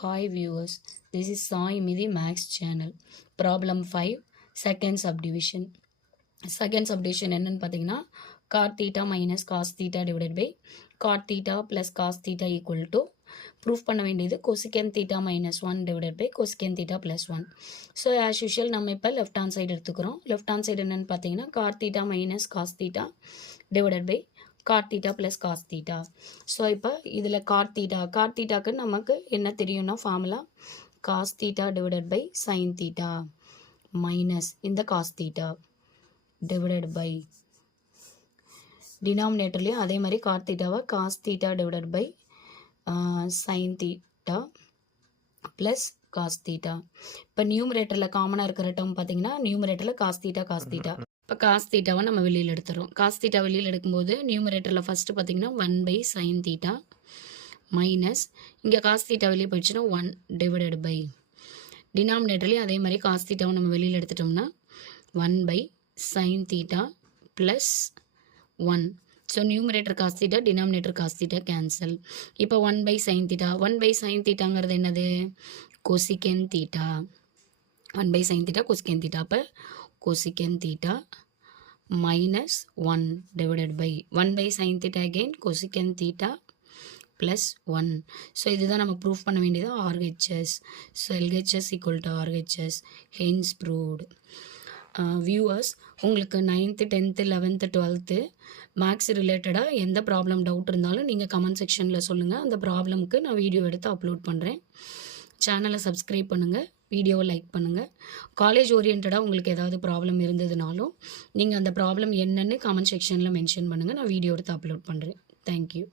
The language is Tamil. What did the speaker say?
Hi viewers, this is Sai Midi Max channel. Problem 5, second subdivision. Second subdivision என்னன்னு பார்த்தீங்கன்னா cot theta minus cos theta divided by cot theta plus cos theta equal to proof பண்ண வேண்டியது cosecant theta minus 1 divided by cosecant theta plus 1. So as usual நம்ம இப்போ left hand side எடுத்துக்கிறோம். left hand side என்னன்னு பார்த்தீங்கன்னா cot theta minus cos theta divided by cot theta plus cos theta. So இப்போ இதில் cot thetaக்கு நமக்கு என்ன தெரியும்னா formula cos theta divided by sin theta minus இந்த cos theta divided by denominatorலையும் அதே மாதிரி cot thetaவை cos theta divided by sin theta plus cos theta. இப்போ நியூமரேட்டரில் காமனாக இருக்கிற டேர்ம் பார்த்தீங்கன்னா நியூமரேட்டரில் cos theta இப்போ cos thetaவை நம்ம வெளியில் எடுத்துறோம். cos theta வெளியில் எடுக்கும்போது நியூமரேட்டரில் ஃபஸ்ட்டு பார்த்தீங்கன்னா 1 by sin theta மைனஸ் இங்கே cos theta வெளியே போயிடுச்சுன்னா 1 divided by டினாமினேட்டர்லேயும் அதே மாதிரி cos thetaவை நம்ம வெளியில் எடுத்துட்டோம்னா 1 by sin theta plus 1. So numerator cos theta denominator cos theta cancel. இப்போ 1 by sin theta 1 by sin thetaங்கிறது என்னது cosecant theta 1 by sin theta cosecant theta அப்போ cosecant theta minus 1 divided by 1 by sin theta again cosecant theta plus 1. So இதுதான் நம்ம ப்ரூஃப் பண்ண வேண்டியது RHS. So LHS equal to RHS hence proved. Viewers உங்களுக்கு 9th 10th 11th 12th maths ரிலேட்டடாக எந்த ப்ராப்ளம் டவுட் இருந்தாலும் நீங்கள் கமெண்ட் செக்ஷனில் சொல்லுங்கள். அந்த ப்ராப்ளமுக்கு நான் வீடியோ எடுத்து அப்லோட் பண்ணுறேன். சேனலை சப்ஸ்கிரைப் பண்ணுங்கள், வீடியோவை லைக் பண்ணுங்கள். காலேஜ் ஓரியன்டாக உங்களுக்கு ஏதாவது ப்ராப்ளம் இருந்ததுனாலும் நீங்கள் அந்த ப்ராப்ளம் என்னன்னு கமெண்ட் செக்ஷனில் மென்ஷன் பண்ணுங்கள். நான் வீடியோ எடுத்து அப்லோட் பண்ணுறேன். தேங்க்யூ.